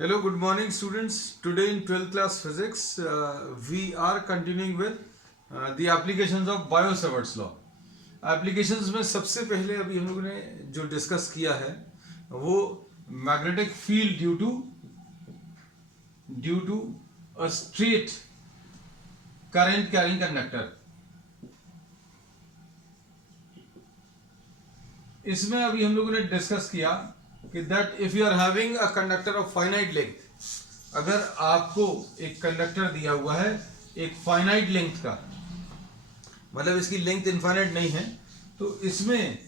Hello, good morning students. Today in 12th class physics, we are continuing with the applications of Biot-Savart's law. Applications में सबसे पहले अभी हम लोगों ने जो डिस्कस किया है वो magnetic field due to a straight current carrying conductor. इसमें अभी हम लोगों ने डिस्कस किया कि that if you are having a conductor of finite length, अगर आपको एक कंडक्टर दिया हुआ है एक फाइनाइट लेंथ का, मतलब इसकी लेंथ इनफाइनाइट नहीं है, तो इसमें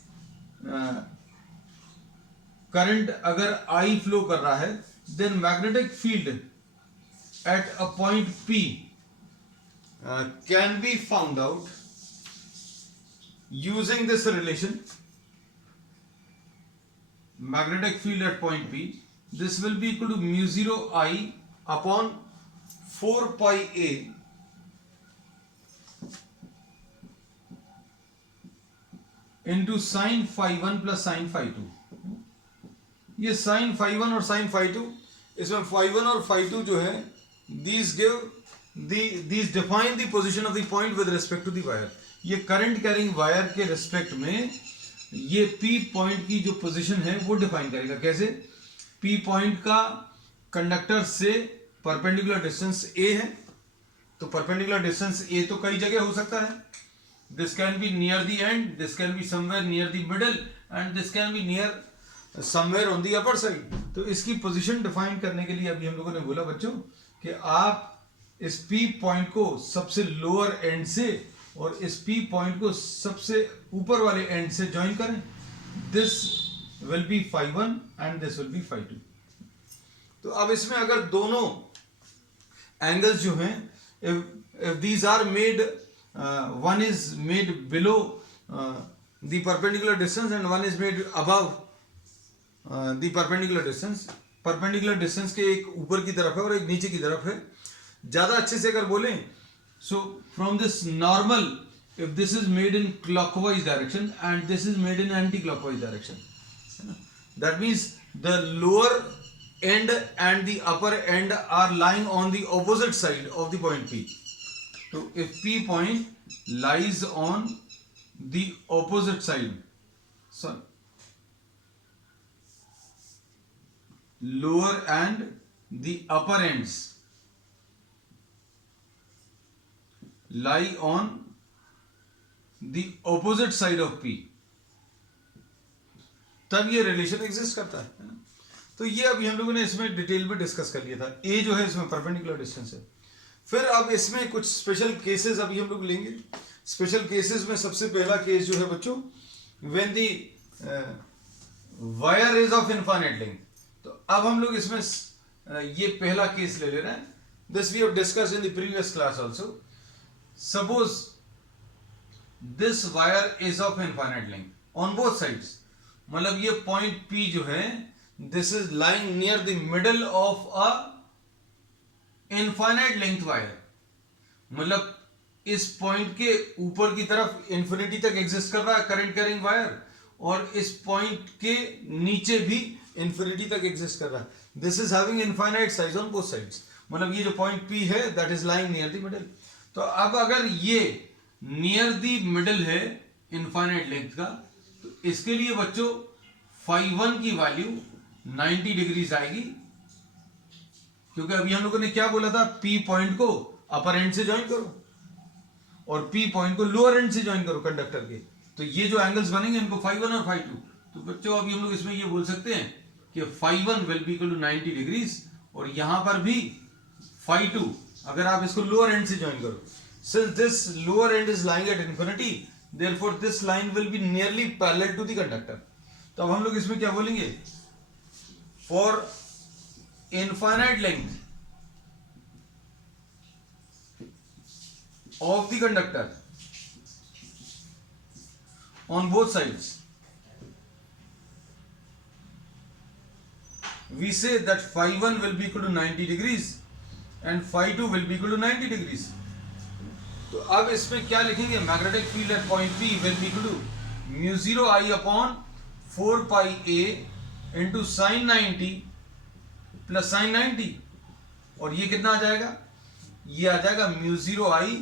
करंट अगर I फ्लो कर रहा है, then magnetic field at a point P can be found out using this relation. Magnetic field at point P, this will be equal to mu 0 I upon 4 pi A into sin phi 1 plus sin phi 2. ये sin phi 1 और sin phi 2, इसमें phi 1 और phi 2 जो है, these define the position of the point with respect to the wire. ये current carrying wire के respect में ये P पॉइंट की जो पोजीशन है वो डिफाइन करेगा. कैसे? P पॉइंट का कंडक्टर से परपेंडिकुलर डिस्टेंस A है, तो परपेंडिकुलर डिस्टेंस A तो कई जगह हो सकता है. This can be near the end, this can be somewhere near the middle, and this can be near somewhere on the upper side. तो इसकी पोजीशन डिफाइन करने के लिए अभी हम लोगों ने बोला बच्चों कि आप इस P पॉइंट को सबसे लोअर एंड से और इस P पॉइंट को सबसे ऊपर वाले एंड से ज्वाइन करें. This will be phi 1 and this will be phi 2. तो अब इसमें अगर दोनों एंगल्स जो हैं, if these are made, one is made below the perpendicular distance and one is made above the perpendicular distance. Perpendicular distance के एक ऊपर की तरफ है और एक नीचे की तरफ है. ज्यादा अच्छे से अगर बोलें, so from this normal, if this is made in clockwise direction and this is made in anti-clockwise direction, that means the lower end and the upper end are lying on the opposite side of the point P. So if P point lies on the opposite side, sorry, lower and the upper ends lie on the opposite side of P, तब ये relation exist करता है. तो ये अभी हम लोगों ने इसमें डिटेल में डिस्कस कर लिया था. A जो है इसमें परपेंडिकुलर डिस्टेंस है. फिर अब इसमें कुछ स्पेशल केसेस अभी हम लोग लेंगे. स्पेशल केसेस में सबसे पहला केस जो है बच्चों, when the wire is of infinite length. तो अब हम लोग इसमें ये पहला केस ले रहे हैं. This we have discussed in the previous class also. Suppose this wire is of infinite length on both sides. मतलब ये point P जो है, this is lying near the middle of a infinite length wire. मतलब इस point के ऊपर की तरफ इंफिनिटी तक एग्जिस्ट कर रहा है करंट कैरिंग वायर, और इस पॉइंट के नीचे भी इंफिनिटी तक एग्जिस्ट कर रहा है. This is having infinite size on both sides. मतलब ये जो पॉइंट P है, that is lying near the middle. तो अब अगर ये नियर दी मिडल है इनफाइनाइट लेंथ का, तो इसके लिए बच्चों phi 1 की वैल्यू 90 डिग्रीज आएगी. क्योंकि अभी हम लोगों ने क्या बोला था, P पॉइंट को अपर एंड से ज्वाइन करो और P पॉइंट को लोअर एंड से ज्वाइन करो कंडक्टर के. तो ये जो एंगल्स बनेंगे इनको phi 1 और phi 2. तो बच्चों अभी हम लोग इसमें ये बोल सकते हैं कि phi 1 will be equal to 90 degrees, और यहां पर भी phi 2 अगर आप इसको लोअर एंड से ज्वाइन करो. Since this lower end is lying at infinity, therefore this line will be nearly parallel to the conductor. तो अब हम लोग इसमें क्या बोलेंगे, for infinite length of the conductor on both sides, we say that phi 1 will be equal to 90 degrees and phi 2 will be equal to 90 degrees. तो अब इसमें क्या लिखेंगे, magnetic field at point P will be equal to mu 0 I upon 4 pi A into sin 90 plus sign 90, और ये कितना आ जाएगा, ये आ जाएगा mu 0 I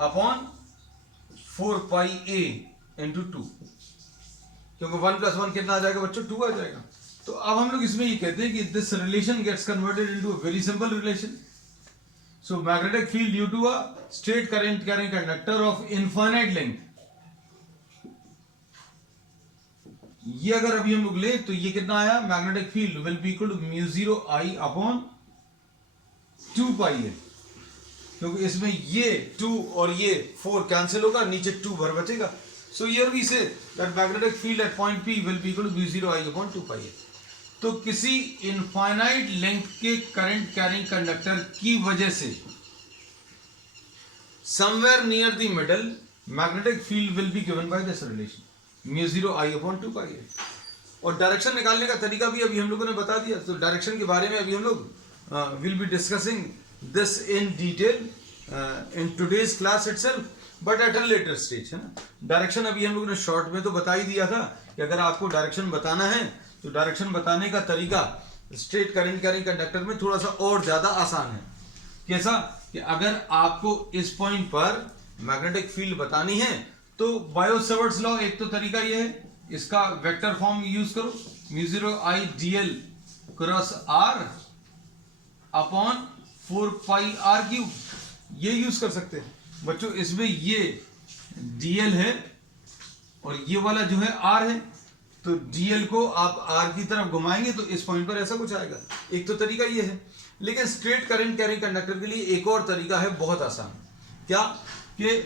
upon 4 pi A into 2, क्योंकि 1 प्लस 1 कितना आ जाएगा बच्चों, 2 आ जाएगा। तो अब हम लोग इसमें ये कहते हैं कि this relation gets converted into a very simple relation. So magnetic field due to a straight current carrying conductor of infinite length, ये अगर अभी हम लोग ले तो ये कितना आया, magnetic field will be equal to mu 0 I upon 2 pi a, क्योंकि इसमें ये 2 और ये 4 कैंसिल होगा, नीचे 2 भर बचेगा। So here we say that magnetic field at point P will be equal to mu 0 I upon 2 pi a. तो किसी इनफाइनाइट लेंथ के करंट कैरिंग कंडक्टर की वजह से somewhere near the middle magnetic field will be given by this relation mu 0 I upon 2 pi a. और direction निकालने का तरीका भी अभी हम लोगों ने बता दिया। तो डायरेक्शन के बारे में अभी हम लोग will be discussing this in detail in today's class itself, but at a later stage, है ना। डायरेक्शन अभी हम लोगों ने शॉर्ट में तो बता ही दिया था कि अगर आपको डायरेक्शन बताना है तो डायरेक्शन बताने का तरीका स्ट्रेट करंट कैरिंग कंडक्टर में थोड़ा सा और ज्यादा आसान है। कैसा कि अगर आपको इस पॉइंट पर मैग्नेटिक फील्ड बतानी है तो बायो-सवर्ट्स लॉ एक तो तरीका ये है, इसका वेक्टर फॉर्म यूज करो, म्यू 0 आई dl क्रॉस r अपॉन 4 पाई r क्यूब, ये यूज कर सकते हैं बच्चों। इसमें ये dl है और ये वाला जो है r है, तो dl को आप r की तरफ घुमाएंगे तो इस पॉइंट पर ऐसा कुछ आएगा। एक तो तरीका ये है, लेकिन स्ट्रेट करंट कैरिंग कंडक्टर के लिए एक और तरीका है बहुत आसान। क्या कि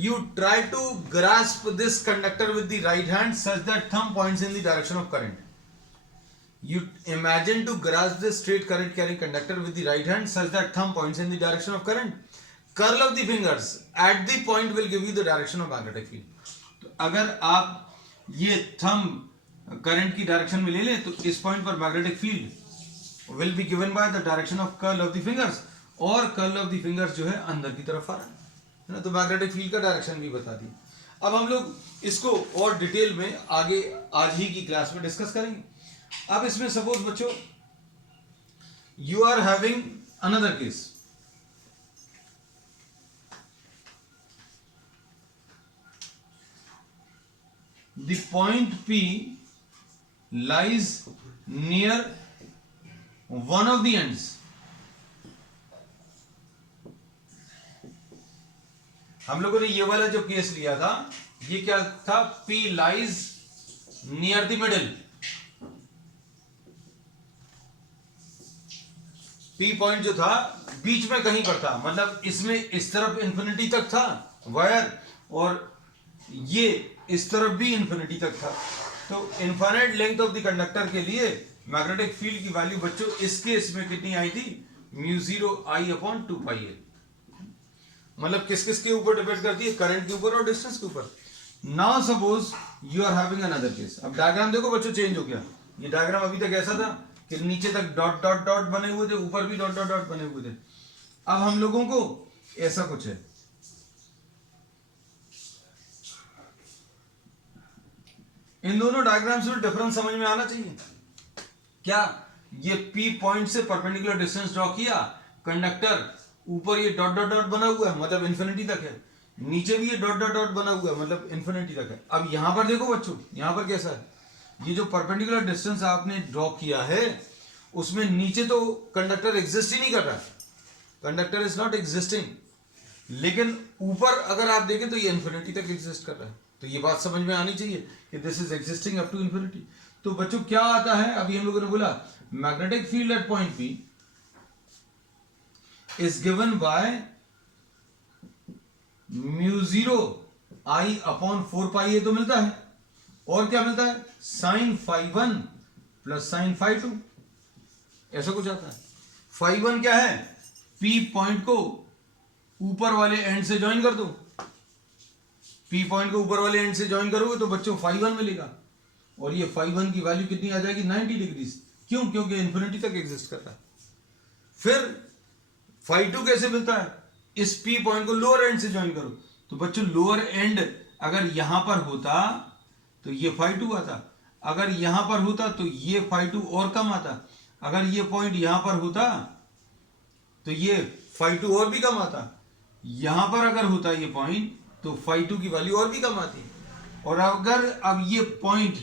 you try to grasp this conductor with the right hand such that thumb points in the direction of current. You imagine to grasp this straight current carrying conductor with the right hand such that thumb points in the direction of current. Curl of the fingers at the point will give you the direction of magnetic field. तो अगर आप ये thumb current की direction में ले लें तो इस पॉइंट पर magnetic field will be given by the direction of curl of the fingers, और कर्ल ऑफ द फिंगर्स जो है अंदर की तरफ आ रहा है ना। तो मैग्नेटिक फील्ड का डायरेक्शन भी बता दी। अब हम लोग इसको और डिटेल में आगे आज ही की क्लास में डिस्कस करेंगे। अब इसमें सपोज बच्चों you are having another case, the point P lies near one of the ends. हम लोगों ने ये वाला जो केस लिया था, ये क्या था, P lies near the middle. P point जो था बीच में कहीं पर था, मतलब इसमें इस तरफ इंफिनिटी तक था वायर और ये इस तरफ भी इंफिनिटी तक था। तो infinite length of the conductor के लिए मैग्नेटिक फील्ड की वैल्यू बच्चों इस केस में कितनी आई थी, म्यू 0 आई अपॉन 2 पाई ए। मतलब किस किस के ऊपर डिपेंड करती है, करंट के ऊपर और डिस्टेंस के ऊपर। Now suppose you are having another case. अब डायग्राम देखो बच्चों चेंज हो गया। ये डायग्राम अभी तक ऐसा था कि नीचे तक डॉट डॉट डॉट बने हुए थे, ऊपर भी डॉट डॉट डॉट बने हुए थे। अब हम लोगों को ऐसा कुछ है, इन दोनों डायग्राम्स में डिफरेंस समझ में आना चाहिए। क्या ये P पॉइंट से परपेंडिकुलर डिस्टेंस ड्रॉ किया, कंडक्टर ऊपर ये डॉट डॉट डॉट बना हुआ है मतलब इन्फिनिटी तक है, नीचे भी ये डॉट डॉट डॉट बना हुआ है मतलब इन्फिनिटी तक है। अब यहां पर देखो बच्चों, यहां पर कैसा है, ये जो परपेंडिकुलर डिस्टेंस आपने ड्रॉ किया है उसमें नीचे तो कंडक्टर एग्जिस्ट ही नहीं कर रहा है, कंडक्टर इज नॉट एग्जिस्टिंग, लेकिन ऊपर अगर आप देखें तो ये इन्फिनिटी तक एग्जिस्ट कर रहा है। तो ये बात समझ में आनी चाहिए कि this is existing up to infinity. तो बच्चों क्या आता है, अभी हम लोगों ने बोला magnetic field at point P is given by mu 0 I upon 4 pi a तो मिलता है, और क्या मिलता है, sine phi 1 plus sine phi 2, ऐसा कुछ आता है। फाई 1 क्या है, P पॉइंट को ऊपर वाले एंड से ज्वाइन कर दो, P पॉइंट को ऊपर वाले एंड से ज्वाइन करोगे तो बच्चों फाई 1 मिलेगा, और ये फाई 1 की वैल्यू कितनी आ जाएगी, 90 डिग्री। क्यों, क्योंकि इन्फिनिटी तक एग्जिस्ट करता है। फिर फाई 2 कैसे मिलता है, इस P पॉइंट को लोअर एंड से ज्वाइन करो, तो बच्चों लोअर एंड अगर यहां पर होता तो ये फाई 2 आता, अगर यहां पर होता तो ये फाई 2 और कम आता, अगर ये पॉइंट यहां पर होता तो ये phi 2 और भी कम आता, यहां पर अगर होता ये पॉइंट तो phi 2 की वैल्यू और भी कम आती। और अगर अब ये पॉइंट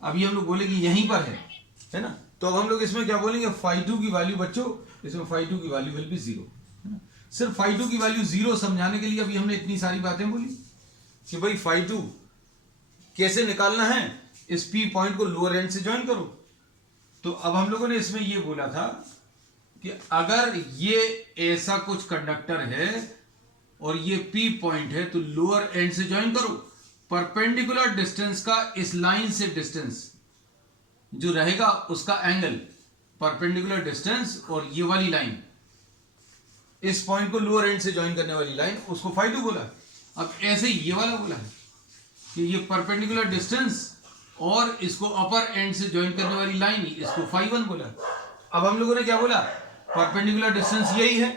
अभी हम लोग बोले कि यहीं पर है ना, तो अब हम लोग इसमें क्या बोलेंगे, phi 2 की वैल्यू बच्चों, इसमें phi 2 की वैल्यू विल बी 0, है ना। सिर्फ phi 2 की वैल्यू 0 समझाने के लिए अभी हमने इतनी सारी बातें बोली कि भाई phi 2 कैसे निकालना है, इस P पॉइंट को लोअर एंड से ज्वाइन करो। तो अब हम लोगों ने इसमें ये बोला था कि अगर ये ऐसा कुछ कंडक्टर है और ये P पॉइंट है तो लोअर एंड से ज्वाइन करो। परपेंडिकुलर डिस्टेंस का इस लाइन से डिस्टेंस जो रहेगा उसका एंगल, परपेंडिकुलर डिस्टेंस और ये वाली लाइन, इस पॉइंट को लोअर एंड से ज्वाइन करने वाली लाइन, उसको phi 2 बोला। अब ऐसे ये वाला बोला है कि ये परपेंडिकुलर डिस्टेंस और इसको अपर एंड से ज्वाइन करने वाली लाइन, इसको phi 1 बोला। अब हम लोगों ने क्या बोला, परपेंडिकुलर डिस्टेंस यही है,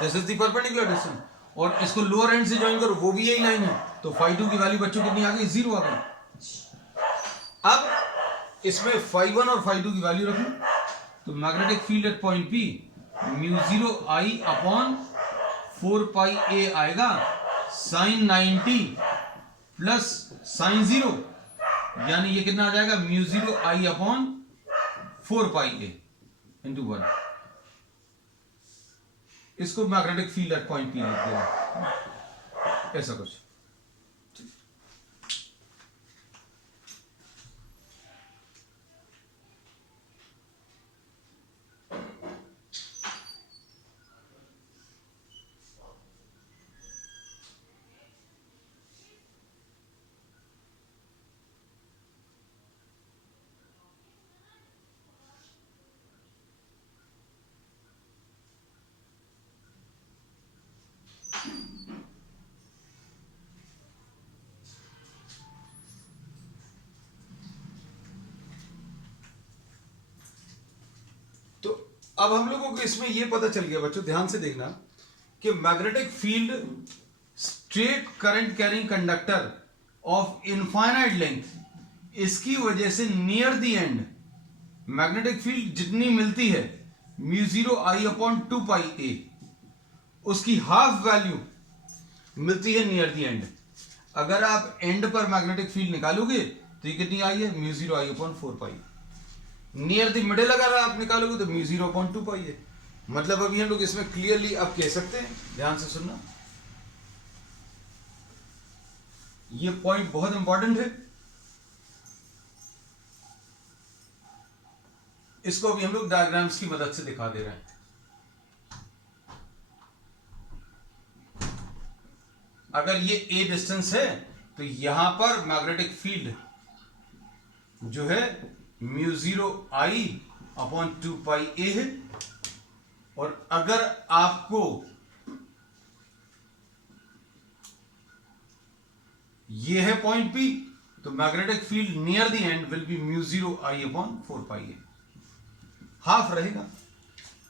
this is the perpendicular distance, और इसको लोअर एंड से ज्वाइन करो, वो भी यही लाइन है। तो phi 2 की वैल्यू बच्चों कितनी आ गई, 0 आ गई। अब इसमें phi 1 और phi 2 की वैल्यू रखो, तो magnetic field at point P mu 0 I upon 4 pi a आएगा साइन 90 प्लस साइन 0, यानी ये कितना आ जाएगा, mu 0 I upon 4 pi a into 1। इसको magnetic field at point P लिख दिया, ऐसा कुछ। अब हम लोगों को इसमें यह पता चल गया बच्चों, ध्यान से देखना, कि magnetic field straight current carrying conductor of infinite length, इसकी वजह से near the end magnetic field जितनी मिलती है mu 0 I upon 2 pi a, उसकी हाफ वैल्यू मिलती है नियर द एंड। अगर आप एंड पर मैग्नेटिक फील्ड निकालोगे तो ये कितनी आई है, mu 0 I upon 4 pi. Near the middle अगर आप निकालोगे तो म्यू 0 अपॉन 2 पाई है। मतलब अभी हम लोग इसमें क्लियरली अब कह सकते हैं, ध्यान से सुनना, ये पॉइंट बहुत इंपॉर्टेंट है, इसको अभी हम लोग डायग्राम्स की मदद से दिखा दे रहे हैं। अगर ये a डिस्टेंस है तो यहां पर मैग्नेटिक फील्ड जो है mu 0 I upon 2 pi a है, और अगर आपको ये है पॉइंट P तो magnetic field near the end will be mu 0 I upon 4 pi a, half रहेगा।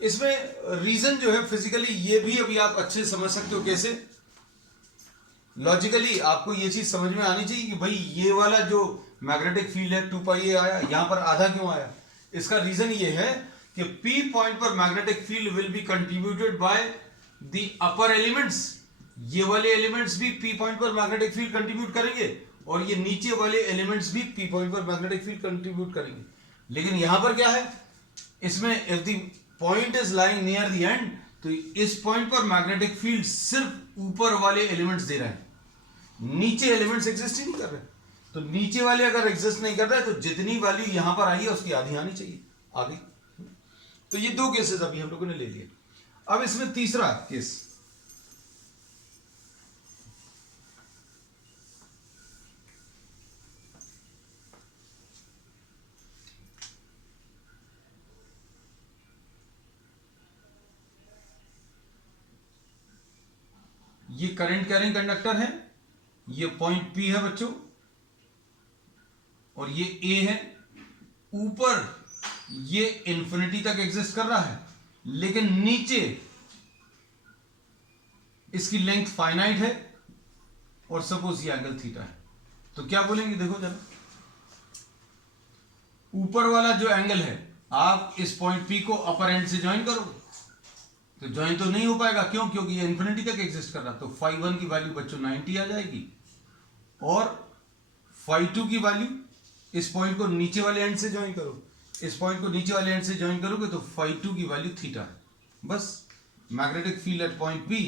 इसमें रीजन जो है फिजिकली ये भी अभी आप अच्छे से समझ सकते हो, कैसे लॉजिकली आपको ये चीज समझ में आनी चाहिए कि भाई ये वाला जो मैग्नेटिक फील्ड है 2 पाई a आया, यहां पर आधा क्यों आया। इसका रीजन ये है कि P पॉइंट पर magnetic field will B contributed by the upper elements, ये वाले एलिमेंट्स भी P पॉइंट पर मैग्नेटिक फील्ड कंट्रीब्यूट करेंगे और ये नीचे वाले एलिमेंट्स भी P पॉइंट पर मैग्नेटिक फील्ड कंट्रीब्यूट करेंगे। लेकिन यहां पर क्या है, इसमें if the point is lying near the end, तो इस पॉइंट पर मैग्नेटिक फील्ड सिर्फ ऊपर वाले एलिमेंट्स दे रहे हैं, नीचे एलिमेंट्स एग्जिस्ट ही नहीं कर रहे। तो नीचे वाले अगर एग्जिस्ट नहीं कर रहे तो जितनी वैल्यू यहां पर आई है उसकी आधी आनी चाहिए, आगे। तो ये दो केसेस अभी हम लोगों ने ले लिए। अब इसमें तीसरा केस, ये करंट कैरिंग कंडक्टर है, ये पॉइंट P है बच्चों, और ये A है। ऊपर ये इंफिनिटी तक एग्जिस्ट कर रहा है, लेकिन नीचे इसकी लेंथ फाइनाइट है और सपोज ये एंगल थीटा है। तो क्या बोलेंगे, देखो जरा, ऊपर वाला जो एंगल है, आप इस पॉइंट P को अपर एंड से ज्वाइन करो, तो ज्वाइन तो नहीं हो पाएगा। क्यों? क्योंकि ये इन्फिनिटी तक एग्जिस्ट कर रहा। तो φ1 की वैल्यू बच्चों 90 आ जाएगी, और φ2 की वैल्यू, इस पॉइंट को नीचे वाले एंड से ज्वाइन करो, इस पॉइंट को नीचे वाले एंड से ज्वाइन करोगे तो φ2 की वैल्यू थीटा है। बस magnetic field at point P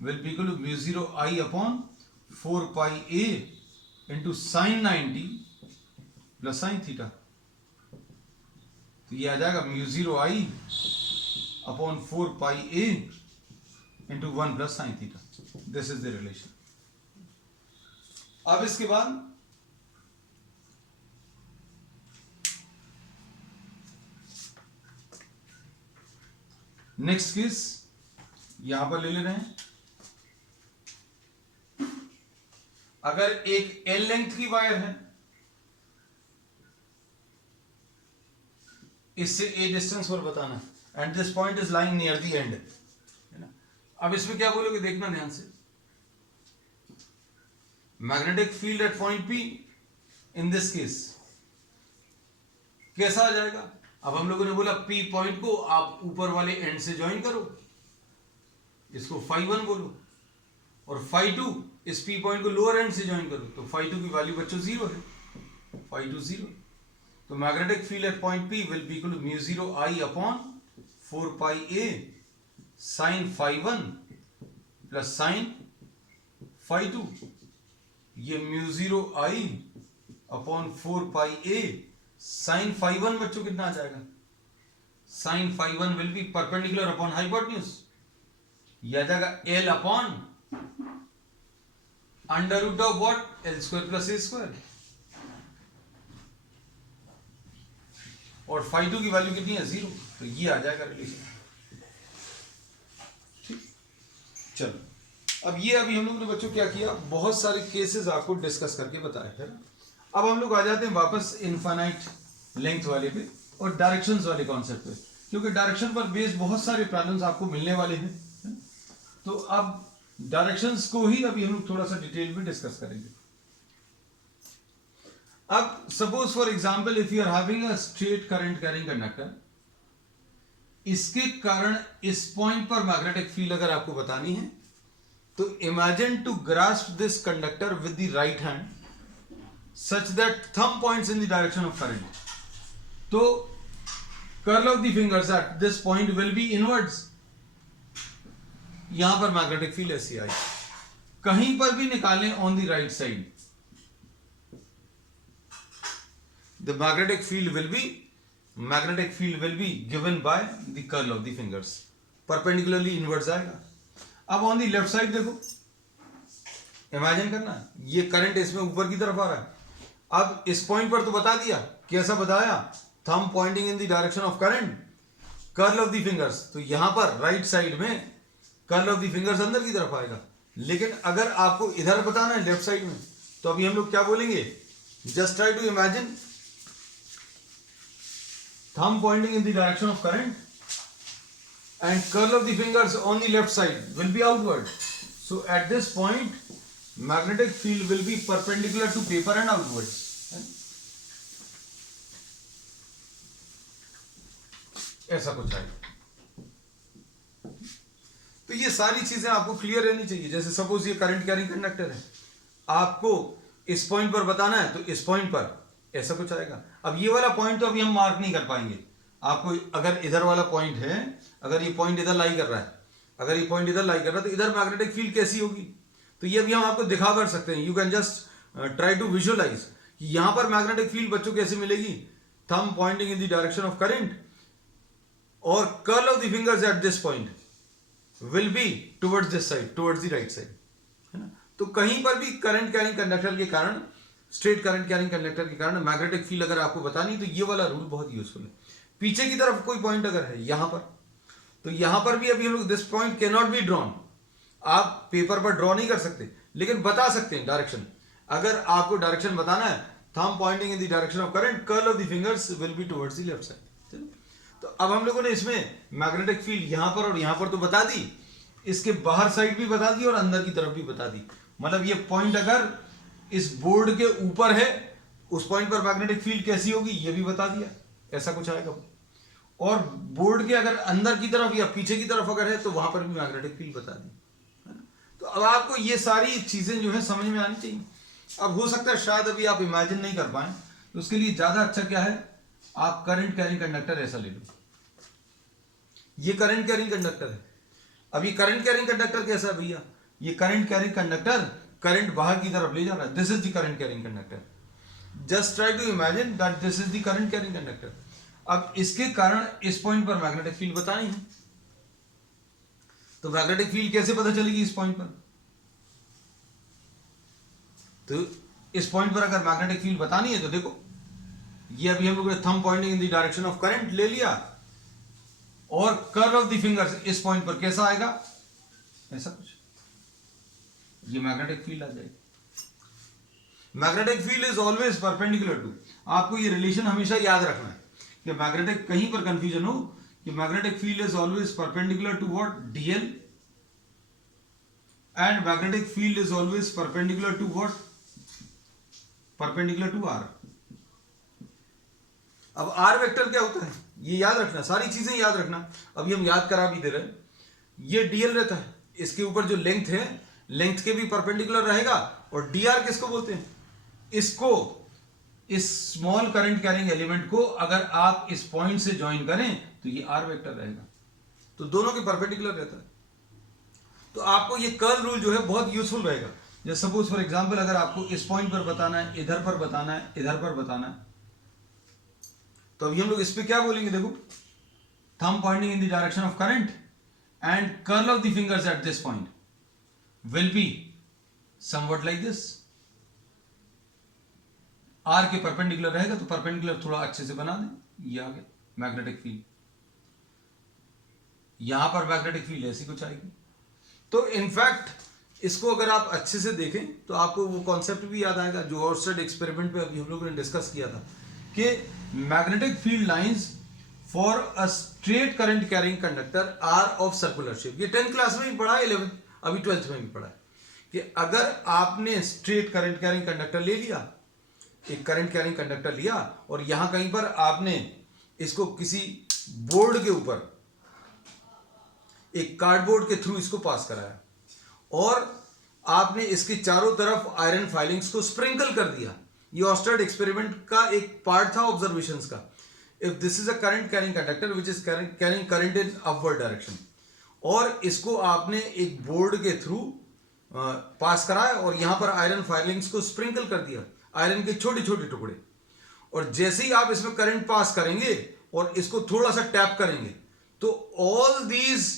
will be equal to mu 0 I upon 4 pi a into sin 90 plus sin theta। तो ये आ जाएगा mu 0 I upon 4 pi a into 1 plus sin theta। This is the relation। अब इसके बाद next case यहां पर ले ले रहे हैं। अगर एक L लेंथ की वायर है, इससे A डिस्टेंस पर बताना, and this point is lying near the end, है ना। अब इसमें क्या बोलोगे, देखना ध्यान से। Magnetic field at point P in this case कैसा आ जाएगा? अब हम लोगों ने बोला P पॉइंट को आप ऊपर वाले एंड से ज्वाइन करो, इसको φ1 बोलो, और φ2 इस P पॉइंट को लोअर एंड से ज्वाइन करो, तो φ2 की वैल्यू बच्चों 0 है, φ2 0। तो magnetic field at point P will be equal to mu 0 I upon 4 pi a sin φ1 plus sin φ2। ये mu 0 I upon 4 pi a sin φ1 बच्चों कितना आ जाएगा? sin φ1 will be perpendicular upon hypotenuse, यह आ जाएगा L upon under root of what? L square plus a square. और φ2 की value कितनी है? 0। तो ये आ जाएगा रिलेशन। ठीक, चलो अब ये अभी हम लोगों ने बच्चों क्या किया, बहुत सारे केसेस आपको डिस्कस करके बताए, है ना। अब हम लोग आ जाते हैं वापस इनफाइनाइट लेंथ वाले पे और डायरेक्शंस वाले कॉन्सेप्ट पे, क्योंकि डायरेक्शन पर बेस्ड बहुत सारे प्रॉब्लम्स आपको मिलने वाले हैं, है? तो अब डायरेक्शंस को ही अभी हम लोग थोड़ा सा डिटेल में डिस्कस करेंगे। अब suppose for example if you are having a straight current carrying conductor, इसके कारण इस पॉइंट पर मैग्नेटिक फील्ड अगर आपको बतानी है, तो imagine to grasp this conductor with the right hand such that thumb points in the direction of current। तो curl of the fingers at this point will be inwards। यहां पर magnetic field ऐसी आई, कहीं पर भी निकालें on the right side, the magnetic field will be given by the curl of the fingers, perpendicularly inwards आएगा। अब ऑन द लेफ्ट साइड देखो, इमेजिन करना, ये करंट इसमें ऊपर की तरफ आ रहा है। अब इस पॉइंट पर तो बता दिया, कैसा बताया? Thumb pointing in the direction of current, curl of the fingers. तो यहां पर राइट साइड में कर्ल ऑफ द फिंगर्स अंदर की तरफ आएगा। लेकिन अगर आपको इधर बताना है लेफ्ट साइड में, तो अभी हम लोग क्या बोलेंगे? Just try to imagine thumb pointing in the direction of current and curl of the fingers on the left side will be outward. So at this point magnetic field will be perpendicular to paper and outwards। ऐसा कुछ आएगा। तो ये सारी चीजें आपको clear रहनी चाहिए। जैसे सपोज ये करंट कैरिंग कंडक्टर है, आपको इस पॉइंट पर बताना है, तो इस पॉइंट पर ऐसा कुछ आएगा। अब ये वाला पॉइंट तो अभी हम मार्क नहीं कर पाएंगे। आपको अगर इधर वाला पॉइंट है, अगर ये पॉइंट इधर लाई कर रहा है, अगर ये पॉइंट इधर लाई कर रहा है, तो इधर मैग्नेटिक फील्ड कैसी होगी? तो ये अभी हम आपको दिखा कर सकते हैं। You can just try to visualize कि यहां पर मैग्नेटिक फील्ड बच्चों कैसे मिलेगी? Thumb pointing in the direction of current और curl of the fingers at this point will be towards this side, towards the right side, है ना। तो कहीं पर भी करंट कैरिंग कंडक्टर के कारण, स्ट्रेट करंट कैरिंग कंडक्टर के कारण मैग्नेटिक फील्ड अगर आपको बतानी, तो ये वाला रूल बहुत यूजफुल है। पीछे की तरफ कोई पॉइंट अगर है यहां पर, तो यहां पर भी अभी हम लोग this point can not be drawn, आप पेपर पर ड्रॉ नहीं कर सकते, लेकिन बता सकते हैं डायरेक्शन। अगर आपको डायरेक्शन बताना है, thumb pointing in the direction of current, curl of the fingers will be towards the left side. तो अब हम लोगों ने इसमें मैग्नेटिक फील्ड यहां पर और यहां पर तो बता दी, इसके बाहर साइड भी बता दी और अंदर की तरफ भी बता दी। मतलब ये पॉइंट अगर इस बोर्ड के ऊपर है, उस पॉइंट पर मैग्नेटिक फील्ड कैसी होगी ये भी बता दिया, ऐसा कुछ आएगा। और बोर्ड के अगर अंदर की तरफ या पीछे की तरफ अगर है तो वहां पर भी मैग्नेटिक फील्ड बता दी, है ना। तो अब आपको ये सारी चीजें जो है समझ में आनी चाहिए। अब हो सकता है शायद अभी आप इमेजिन नहीं कर पाए, तो उसके लिए ज्यादा अच्छा क्या है, आप करंट कैरिंग कंडक्टर ऐसा ले लो। ये करंट कैरिंग कंडक्टर है। अब ये करंट कैरिंग कंडक्टर कैसा है भैया, ये करंट कैरिंग कंडक्टर करंट बाहर की तरफ ले जा रहा है, this is the current carrying conductor. Just try to imagine that this is the current carrying conductor. अब इसके कारण इस पॉइंट पर मैग्नेटिक फील्ड बतानी है, तो मैग्नेटिक फील्ड कैसे पता चलेगी इस पॉइंट पर, तो इस पॉइंट पर अगर मैग्नेटिक फील्ड बतानी है तो देखो, ये अभी हम लोग ने thumb pointing in the direction of current ले लिया, और कर्व ऑफ द फिंगर्स इस पॉइंट पर कैसा आएगा, ऐसा कुछ, ये मैग्नेटिक फील्ड आ जाएगी। Magnetic field is always perpendicular to, आपको ये रिलेशन हमेशा याद रखना है कि मैग्नेटिक, कहीं पर कंफ्यूजन हो, कि magnetic field is always perpendicular to what, dl, and magnetic field is always perpendicular to what, perpendicular to r. अब आर वेक्टर क्या होता है ये याद रखना, सारी चीजें याद रखना। अभी हम याद करा भी दे रहे हैं, ये डीएल रहता है, इसके ऊपर जो लेंथ है, लेंथ के भी परपेंडिकुलर रहेगा, और डीआर किसको बोलते हैं, इसको, इस स्मॉल करंट कैरिंग एलिमेंट को अगर आप इस पॉइंट से ज्वाइन करें तो ये आर वेक्टर रहेगा, तो दोनों के परपेंडिकुलर रहता है। तो आपको ये कर्ल रूल जो है बहुत यूजफुल रहेगा। जैसे सपोज फॉर एग्जांपल अगर आपको इस पॉइंट पर बताना है, इधर पर बताना है, इधर पर बताना है, तो अभी हम लोग इस पे क्या बोलेंगे, देखो, thumb pointing in the direction of current and curl of the fingers at this point will be something like this. R के परपेंडिकुलर रहेगा, तो परपेंडिकुलर थोड़ा अच्छे से बना दें, ये आ गया मैग्नेटिक फील्ड। यहां पर मैग्नेटिक फील्ड ऐसी कुछ आएगी। तो इनफैक्ट इसको अगर आप अच्छे से देखें तो आपको वो कॉन्सेप्ट भी याद आएगा जो ऑर्स्टेड एक्सपेरिमेंट पे अभी हम लोगों ने डिस्कस किया था, कि magnetic field lines for a straight current carrying conductor are of circular shape. ये 10th क्लास में भी पढ़ा है, 11th, अभी 12th में भी पढ़ा है, कि अगर आपने स्ट्रेट करंट कैरिंग कंडक्टर ले लिया, एक करंट कैरिंग कंडक्टर लिया, और यहां कहीं पर आपने इसको किसी बोर्ड के ऊपर एक कार्डबोर्ड के थ्रू इसको पास कराया, और आपने इसके चारों तरफ आयरन फाइलिंग्स को स्प्रिंकल कर दिया। ये ऑर्स्टेड एक्सपेरिमेंट का एक पार्ट था ऑब्जर्वेशंस का। If this is a current carrying conductor which is carrying current in upward direction, और इसको आपने एक बोर्ड के थ्रू पास कराया, और यहां पर आयरन फाइलिंग्स को स्प्रिंकल कर दिया, आयरन के छोटे छोटे टुकड़े, और जैसे ही आप इसमें करंट पास करेंगे और इसको थोड़ा सा टैप करेंगे, तो all these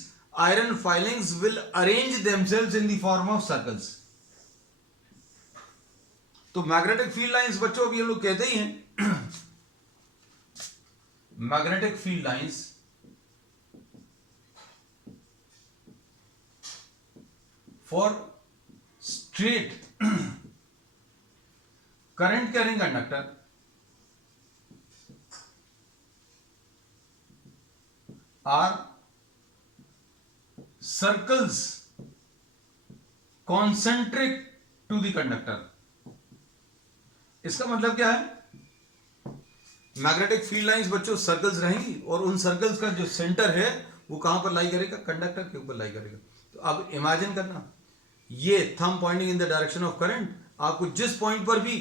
iron filings will arrange themselves in the form of circles. तो मैग्नेटिक फील्ड लाइंस बच्चों अभी हम लोग कहते ही हैं, magnetic field lines for straight current carrying conductor are circles concentric to the conductor. इसका मतलब क्या है, मैग्नेटिक फील्ड लाइंस बच्चों सर्कल्स रहेंगी, और उन सर्कल्स का जो सेंटर है वो कहां पर लाई करेगा, कंडक्टर के ऊपर लाई करेगा। तो अब इमेजिन करना, ये thumb pointing in the direction of current, आपको जिस पॉइंट पर भी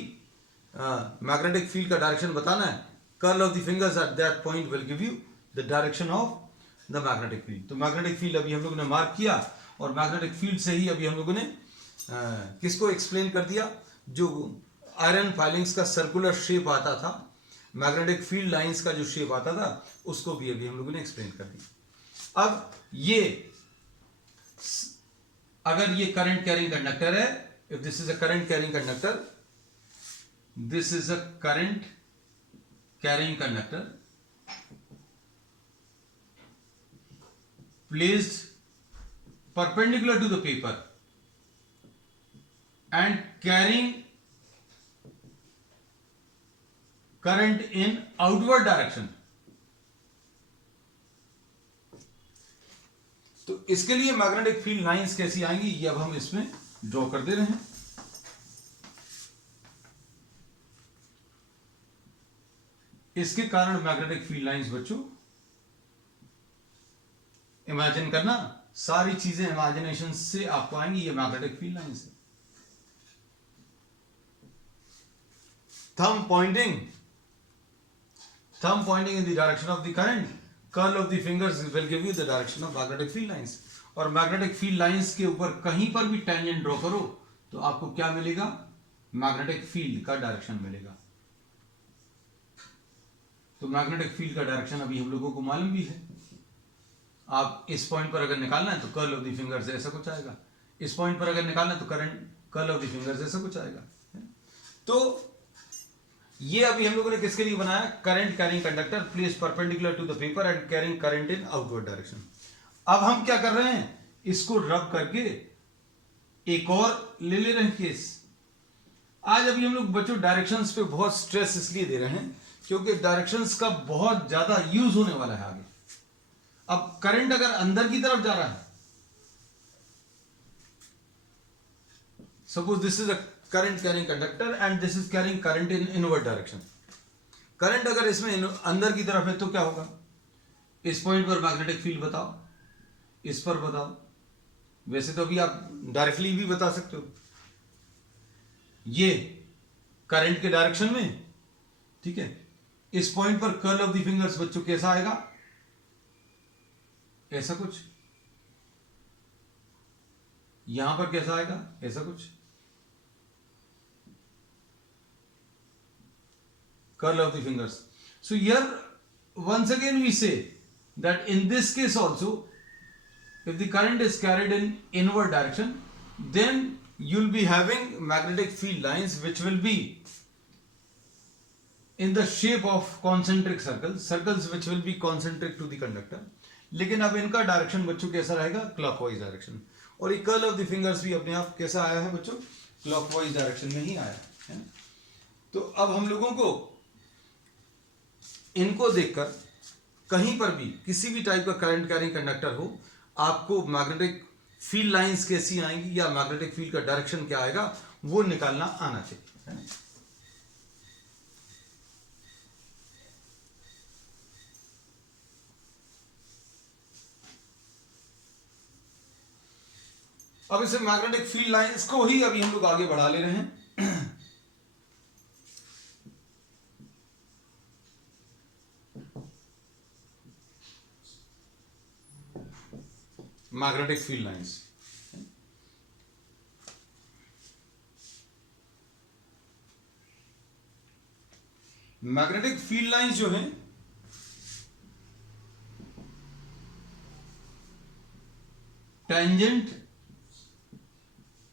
मैग्नेटिक फील्ड का डायरेक्शन बताना है, curl of the fingers at that point will give you the direction of the magnetic field. तो मैग्नेटिक फील्ड अभी हम लोगों ने मार्क किया, और मैग्नेटिक फील्ड से ही अभी हम लोगों ने किसको एक्सप्लेन कर दिया, जो आयरन फाइलिंग्स का सर्कुलर शेप आता था, मैग्नेटिक फील्ड लाइंस का जो शेप आता था, उसको भी अभी हम लोगों ने एक्सप्लेन कर दिया। अब ये अगर ये करंट कैरिंग कंडक्टर है, if this is a current carrying conductor, this is a current carrying conductor placed perpendicular to the paper and carrying current in outward direction. तो इसके लिए मैग्नेटिक फील्ड लाइंस कैसी आएंगी, ये अब हम इसमें ड्रॉ कर दे रहे हैं। इसके कारण मैग्नेटिक फील्ड लाइंस बच्चों, इमेजिन करना, सारी चीजें इमेजिनेशन से आपको आएंगी, ये मैग्नेटिक फील्ड लाइंस है। thumb pointing in the direction of the current, curl of the fingers will give you the direction of magnetic field lines। और मैग्नेटिक फील्ड लाइंस के ऊपर कहीं पर भी टेंजेंट ड्रॉ करो तो आपको क्या मिलेगा, मैग्नेटिक फील्ड का डायरेक्शन मिलेगा। तो मैग्नेटिक फील्ड का डायरेक्शन अभी हम लोगों को मालूम भी है। आप इस पॉइंट पर अगर निकालना है तो कर्ल ऑफ द फिंगर्स ऐसा कुछ आएगा, इस पॉइंट पर अगर निकालना है तो current curl of the fingers ऐसा कुछ आएगा। तो ये अभी हम लोगों ने किसके लिए बनाया, current carrying conductor place perpendicular to the paper and carrying current in outward direction. अब हम क्या कर रहे हैं, इसको रब करके एक और ले रहे हैं केस। आज अभी हम लोग बच्चों डायरेक्शंस पे बहुत स्ट्रेस इसलिए दे रहे हैं क्योंकि डायरेक्शंस का बहुत ज्यादा यूज होने वाला है आगे। अब करंट अगर अंदर की तरफ जा रहा है, suppose this is a current carrying conductor and this is carrying current in inward direction. Current अगर इसमें अंदर की तरफ है तो क्या होगा, इस पॉइंट पर मैग्नेटिक फील्ड बताओ, इस पर बताओ। वैसे तो अभी आप डायरेक्टली भी बता सकते हो, ये करंट के डायरेक्शन में, ठीक है। इस पॉइंट पर कर्ल ऑफ द फिंगर्स बच्चों कैसा आएगा, ऐसा कुछ। यहां पर कैसा आएगा, ऐसा कुछ। Curl of the fingers. So here once again we say that in this case also, if the current is carried in inward direction, then you'll be having magnetic field lines which will be in the shape of concentric circles which will be concentric to the conductor। लेकिन अब इनका direction बच्चों कैसा रहेगा, clockwise direction. और ये curl of the fingers भी अपने आप कैसा आया है बच्चों, क्लॉकवाइज डायरेक्शन में ही आया है। तो अब हम लोगों को इनको देखकर कहीं पर भी किसी भी टाइप का करंट कैरिंग कंडक्टर हो, आपको मैग्नेटिक फील्ड लाइंस कैसी आएंगी या मैग्नेटिक फील्ड का डायरेक्शन क्या आएगा वो निकालना आना चाहिए। अब इसे मैग्नेटिक फील्ड लाइंस को ही अभी हम लोग आगे बढ़ा ले रहे हैं। Magnetic field lines, magnetic field lines जो है tangent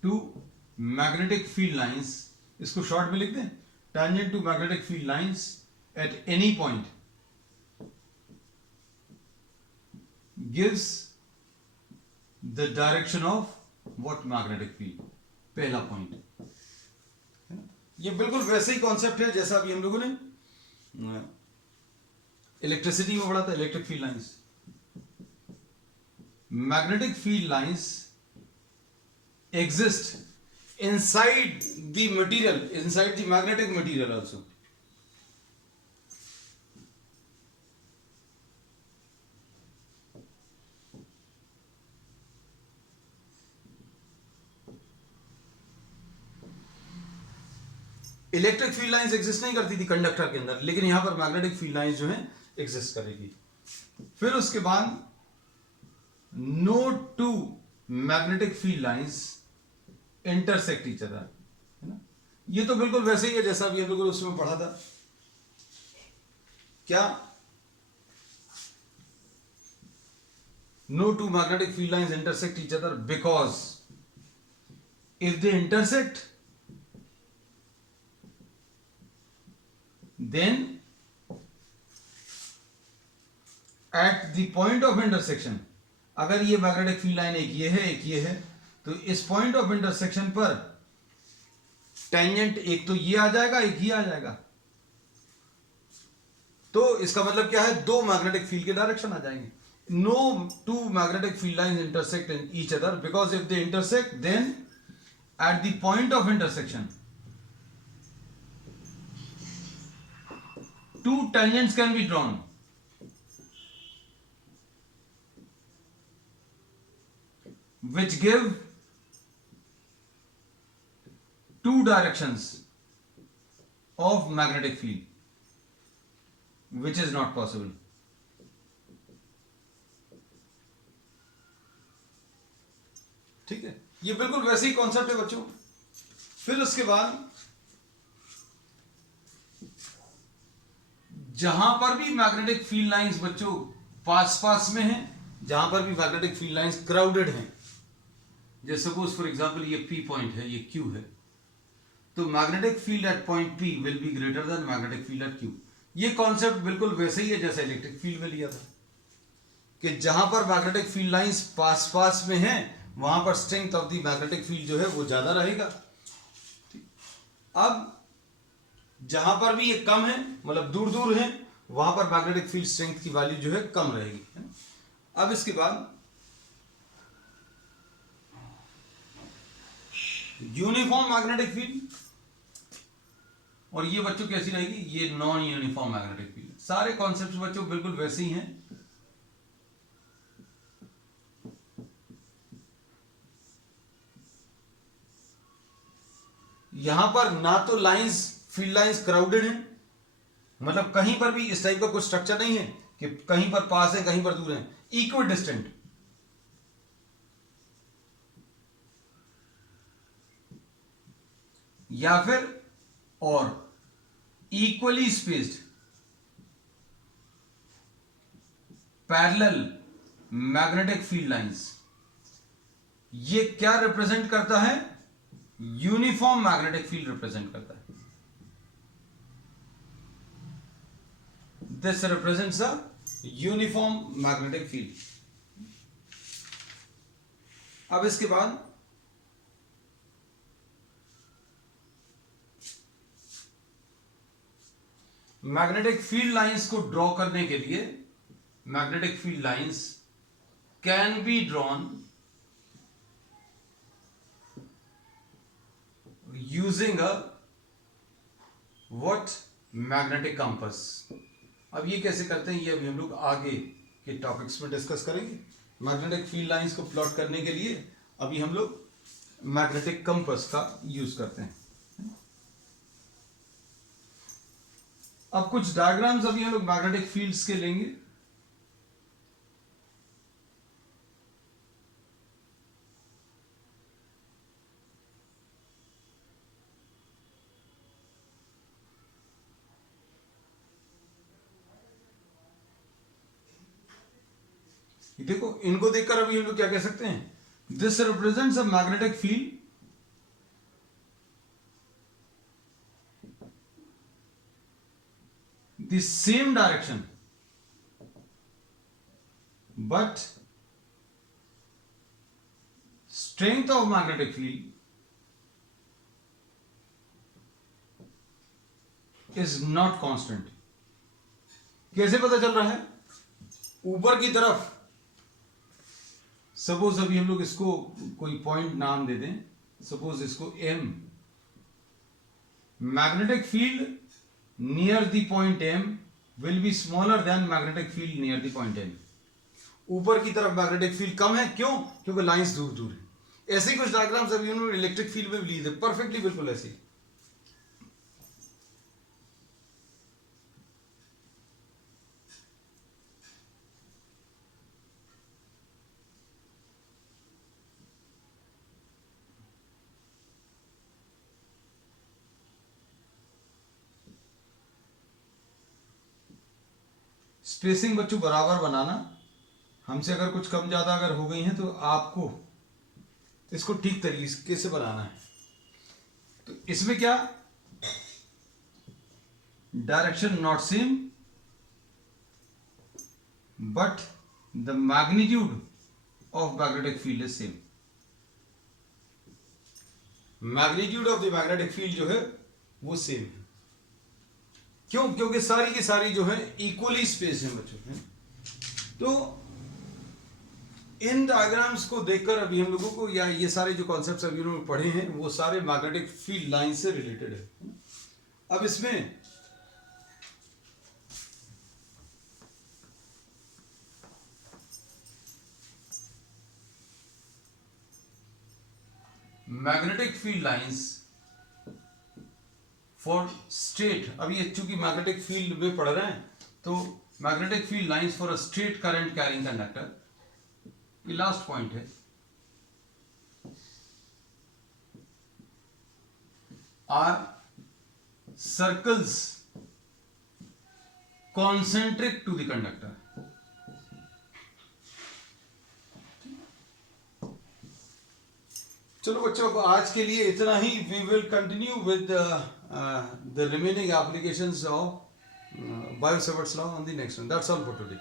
to magnetic field lines, इसको शॉर्ट में लिख दें, tangent to magnetic field lines at any point gives the direction of what, magnetic field. पहला पॉइंट, ये बिल्कुल वैसे ही कॉन्सेप्ट है जैसा अभी हम लोगों ने इलेक्ट्रिसिटी में पढ़ा था, electric field lines. Magnetic field lines exist inside the material, inside the magnetic material also। Electric field lines exist नहीं करती थी कंडक्टर के अंदर, लेकिन यहां पर मैग्नेटिक फील्ड लाइंस जो है एग्जिस्ट करेगी। फिर उसके बाद no two magnetic field lines intersect each other, है ना। ये तो बिल्कुल वैसे ही है जैसा भी हम लोगों ने उसमें पढ़ा था। क्या, no two magnetic field lines intersect each other because if they intersect then at the point of intersection, अगर ये मैग्नेटिक फील्ड लाइन एक ये है एक ये है, तो इस पॉइंट ऑफ इंटरसेक्शन पर टेंजेंट एक तो ये आ जाएगा एक ही आ जाएगा। तो इसका मतलब क्या है, दो मैग्नेटिक फील्ड के डायरेक्शन आ जाएंगे। No two magnetic field lines intersect in each other because if they intersect then at the point of intersection two tangents can be drawn. Which give two directions of magnetic field, which is not possible. ठीक है, ये बिल्कुल वैसे ही concept है बच्चों। फिर उसके बाद जहां पर भी मैग्नेटिक फील्ड लाइंस बच्चों पास में हैं, जहां पर भी मैग्नेटिक फील्ड लाइंस क्राउडेड हैं, जैसे सपोज फॉर एग्जांपल ये P पॉइंट है, ये Q है, तो magnetic field at point P will be greater than magnetic field eight Q। ये कॉन्सेप्ट बिल्कुल वैसे ही है जैसे इलेक्ट्रिक फील्ड में लिया था, कि जहां पर मैग्नेटिक फील्ड लाइंस पास में हैं, वहां पर strength of the magnetic field जो है वो ज्यादा रहेगा। अब जहां पर भी ये कम है, मतलब दूर है, वहां पर मैग्नेटिक फील्ड स्ट्रेंथ की वैल्यू जो है कम रहेगी, है ना। अब इसके बाद यूनिफॉर्म मैग्नेटिक फील्ड, और ये बच्चों कैसी रहेगी, ये नॉन यूनिफॉर्म मैग्नेटिक फील्ड। सारे कॉन्सेप्ट्स बच्चों बिल्कुल वैसे ही हैं। यहां पर ना तो लाइंस, फील्ड लाइंस क्राउडेड हैं, मतलब कहीं पर भी इस टाइप का कुछ स्ट्रक्चर नहीं है कि कहीं पर पास है कहीं पर दूर है, इक्वल डिस्टेंट। या फिर और equally spaced parallel magnetic field lines. ये क्या रिप्रेजेंट करता है, यूनिफॉर्म मैग्नेटिक फील्ड रिप्रेजेंट करता है। This represents a uniform magnetic field. अब इसके बाद मैग्नेटिक फील्ड लाइंस को ड्रॉ करने के लिए, magnetic field lines can be drawn using a what, magnetic compass. अब ये कैसे करते हैं, ये अभी हम लोग आगे के टॉपिक्स में डिस्कस करेंगे। मैग्नेटिक फील्ड लाइंस को प्लॉट करने के लिए अभी हम लोग मैग्नेटिक कंपास का यूज करते हैं। अब कुछ डायग्राम्स अभी हम लोग मैग्नेटिक फील्ड्स के लेंगे। देखो, इनको देखकर अभी हम लोग क्या कह सकते हैं, this represents a magnetic field the same direction but strength of magnetic field is not constant। कैसे पता चल रहा है, ऊपर की तरफ सपोज अभी हम लोग इसको कोई पॉइंट नाम दे दें, सपोज इसको M, magnetic field near the point M will be smaller than magnetic field near the point N। ऊपर की तरफ मैग्नेटिक फील्ड कम है, क्यों, क्योंकि लाइंस दूर है। ऐसे ही कुछ डायग्राम्स अभी उन्होंने इलेक्ट्रिक फील्ड में भी लिए थे, परफेक्टली बिल्कुल ऐसे ही। स्पेसिंग बच्चों बराबर बनाना, हमसे अगर कुछ कम ज्यादा अगर हो गई है तो आपको इसको ठीक तरीके से बनाना है। तो इसमें क्या, direction not same but the magnitude of magnetic field is same. Magnitude of the magnetic field जो है वो सेम है, क्यों, क्योंकि सारी की सारी जो है इक्वली स्पेस है बच्चों। तो इन डायग्राम्स को देखकर अभी हम लोगों को, या ये सारे जो कॉन्सेप्ट्स अभी उन्होंने पढ़े हैं वो सारे मैग्नेटिक फील्ड लाइन से रिलेटेड है। अब इसमें magnetic field lines for straight, अभी ये चूंकि मैग्नेटिक फील्ड में पढ़ रहे हैं तो magnetic field lines for a straight current carrying conductor, ये लास्ट पॉइंट है, are circles concentric to the conductor. चलो बच्चों, आज के लिए इतना ही। We will continue with the remaining applications of Biot Savart's law on the next one. That's all for today.